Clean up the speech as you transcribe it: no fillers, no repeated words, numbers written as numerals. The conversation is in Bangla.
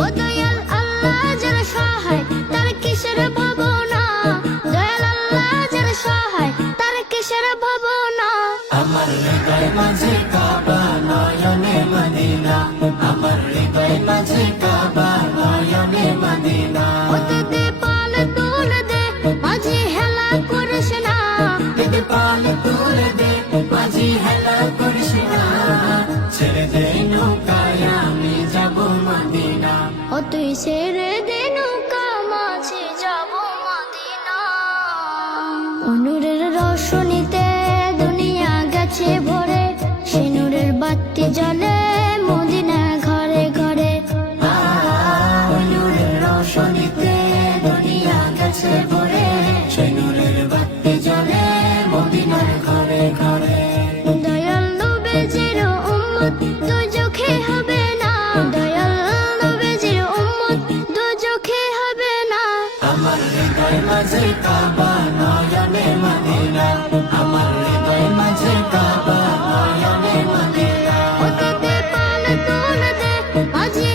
ও দয়াল আল্লাহ যার সহায় তার কিসের ভাবনা, দয়াল আল্লাহ যার সহায় তার কিসের ভাবনা। আমার হৃদয় মাঝে কাবা নয়নে মদিনা, আমার হৃদয় মাঝে কাবা নয়নে মদিনা। ওতে দে পাল তুলে দে মাঝি হেলা করিস না, দিদি পাল তুলে দে মাঝি হেলা করিস না, ছেড়ে দে নৌকায় আমি যাব মদিনা। ও তুই ছেড়ে দে নৌকা মাঝি যাব মদিনা। নূরের রোশনীতে দুনিয়া গেছে ভরে, সে নূরের বাতি জ্বলে মদিনা ঘরে ঘরে। নূরের রোশনীতে দুনিয়া গেছে ভরে, সেই নূরের বাতি জ্বলে মদিনার ঘরে ঘরে। দয়াল নবীজির উম্মত দুজখে হবে না, দয়াল নবীজির উম্মত দুজখে হবে না। আমার হৃদয় মাঝে কাবা নয়নে মদিনা, আমার হৃদয় মাঝে কাবা নয়নে মদিনা। ওতে দে পাল তুলে দে মাঝি